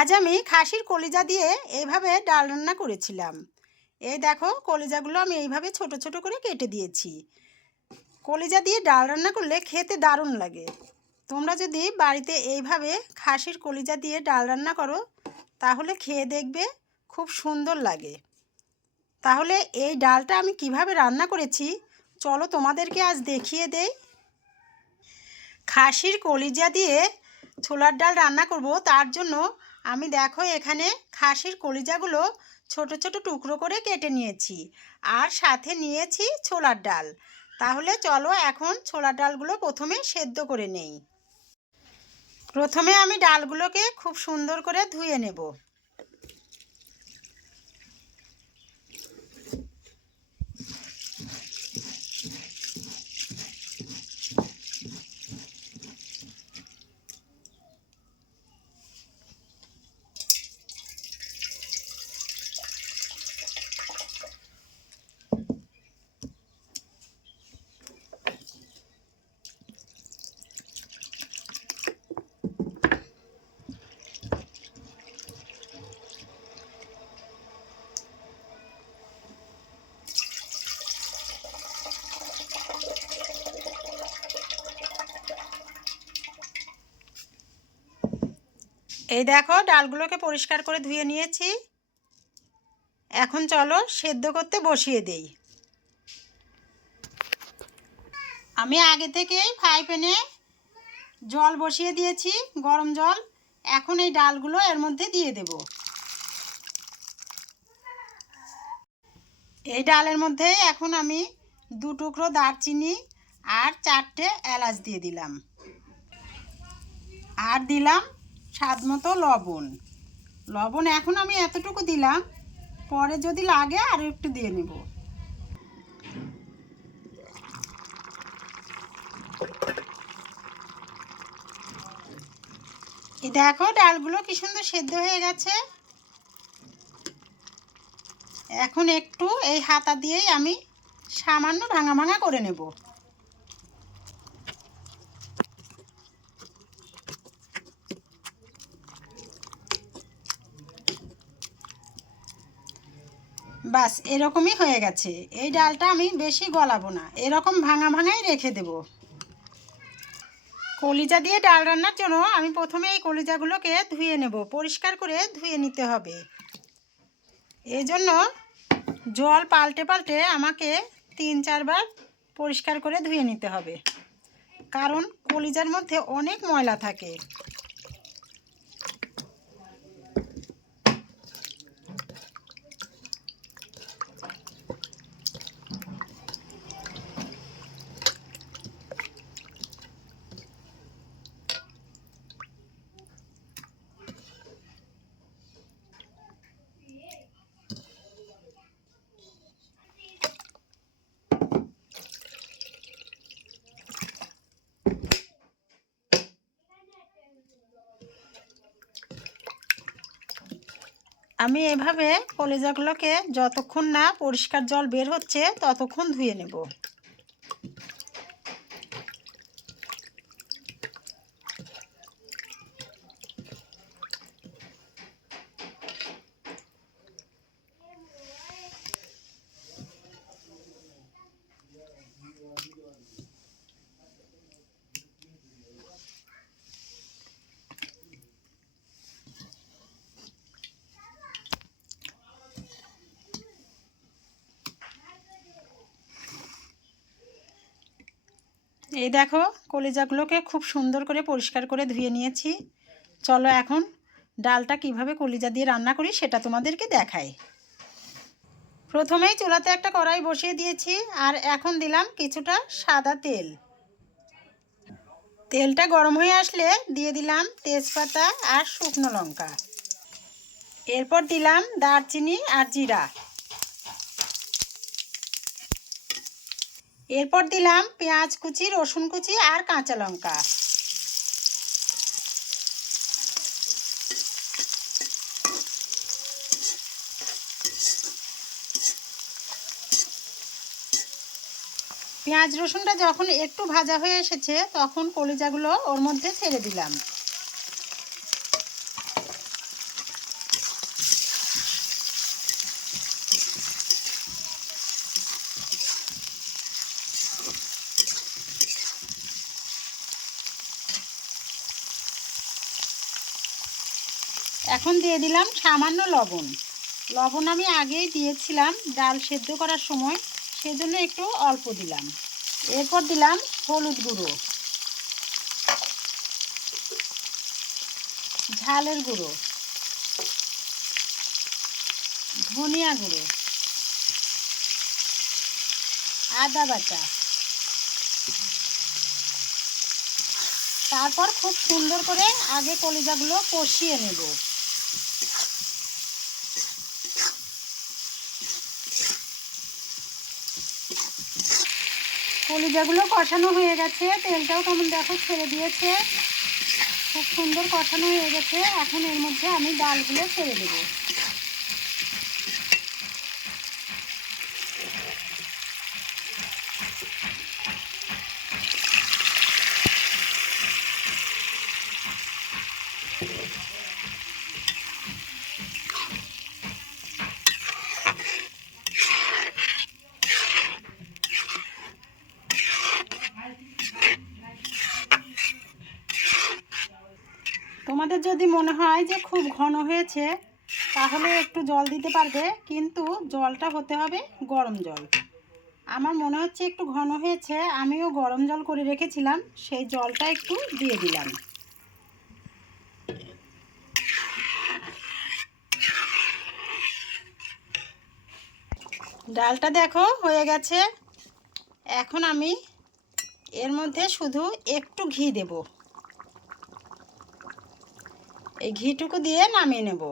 আজ আমি খাসির কলিজা দিয়ে এইভাবে ডাল রান্না করেছিলাম। এই দেখো, কলিজাগুলো আমি এইভাবে ছোট ছোট করে কেটে দিয়েছি। কলিজা দিয়ে ডাল রান্না করলে খেতে দারুণ লাগে। তোমরা যদি বাড়িতে এইভাবে খাসির কলিজা দিয়ে ডাল রান্না করো, তাহলে খেয়ে দেখবে খুব সুন্দর লাগে। তাহলে এই ডালটা আমি কীভাবে রান্না করেছি, চলো তোমাদেরকে আজ দেখিয়ে দেই। খাসির কলিজা দিয়ে ছোলার ডাল রান্না করব, তার জন্য আমি দেখো এখানে খাসির কলিজাগুলো ছোট ছোট টুকরো করে কেটে নিয়েছি আর সাথে নিয়েছি ছোলার ডাল। তাহলে চলো এখন ছোলার ডালগুলো প্রথমে সেদ্ধ করে নেই। প্রথমে আমি ডালগুলোকে খুব সুন্দর করে ধুয়ে নেব। এই দেখো ডালগুলোকে পরিষ্কার করে ধুয়ে নিয়েছি। এখন চলো সেদ্ধ করতে বসিয়ে দেই। আমি আগে থেকেই ফ্রাই প্যানে জল বসিয়ে দিয়েছি, গরম জল। এখন এই ডালগুলো এর মধ্যে দিয়ে দেব। এই ডালের মধ্যে এখন আমি দু টুকরো দারচিনি আর চারটে এলাচ দিয়ে দিলাম। আর দিলাম স্বাদ মতো লবণ। লবণ এখন আমি এতটুকু দিলাম, পরে যদি লাগে আরও একটু দিয়ে নেব। এই দেখো ডালগুলো কি সুন্দর সেদ্ধ হয়ে গেছে। এখন একটু এই হাতা দিয়েই আমি সামান্য ভাঙা ভাঙা করে নেব। বাস, এরকমই হয়ে গেছে। এই ডালটা আমি বেশি গলাবো না। এরকম ভাঙা ভাঙাই রেখে দেব। কলিজা দিয়ে ডাল রান্নার জন্য আমি প্রথমে এই কলিজাগুলোকে ধুয়ে নেব। পরিষ্কার করে ধুয়ে নিতে হবে। এই জন্য জল পাল্টে পাল্টে আমাকে তিন চারবার পরিষ্কার করে ধুয়ে নিতে হবে। কারণ কলিজার মধ্যে অনেক ময়লা থাকে। আমি এভাবে কলেজাগুলোকে যতক্ষণ না পরিষ্কার জল বের হচ্ছে ততক্ষণ ধুয়ে নেব। এই দেখো, কলিজাগুলোকে খুব সুন্দর করে পরিষ্কার করে ধুয়ে নিয়েছি। চলো এখন ডালটা কীভাবে কলিজা দিয়ে রান্না করি সেটা তোমাদেরকে দেখাই। প্রথমেই চুলাতে একটা কড়াই বসিয়ে দিয়েছি আর এখন দিলাম কিছুটা সাদা তেল। তেলটা গরম হয়ে আসলে দিয়ে দিলাম তেজপাতা আর শুকনো লঙ্কা। এরপর দিলাম দারচিনি আর জিরা। এরপর দিলাম পেঁয়াজ কুচি, রসুন কুচি আর কাঁচা লঙ্কা। পেঁয়াজ রসুনটা যখন একটু ভাজা হয়ে এসেছে, তখন কলিজাগুলো ওর মধ্যে ছেড়ে দিলাম। এখন দিয়ে দিলাম সামান্য লবণ। লবণ আমি আগেই দিয়েছিলাম ডাল সেদ্ধ করার সময়, সেজন্য একটু অল্প দিলাম। এরপর দিলাম হলুদ গুঁড়ো। ঝালের গুঁড়ো। ধনিয়া গুঁড়ো। আদা বাটা। তারপর খুব সুন্দর করে আগে কলিজাগুলো কষিয়ে নেব। কলিজাগুলো কষানো হয়ে গেছে, তেলটাও কেমন দেখো ছেড়ে দিয়েছে। খুব সুন্দর কষানো হয়ে গেছে, এখন এর মধ্যে আমি ডালগুলো ছেড়ে দেবো। তোমাদের যদি মনে হয় যে খুব ঘন হয়েছে, তাহলে একটু জল দিতে পারবে, কিন্তু জলটা হতে হবে গরম জল। আমার মনে হচ্ছে একটু ঘন হয়েছে, আমিও গরম জল করে রেখেছিলাম, সেই জলটা একটু দিয়ে দিলাম। ডালটা দেখো, হয়ে গেছে। এখন আমি এর মধ্যে শুধু একটু ঘি দেবো। এই ঘিটুকু দিয়ে নামিয়ে নেব।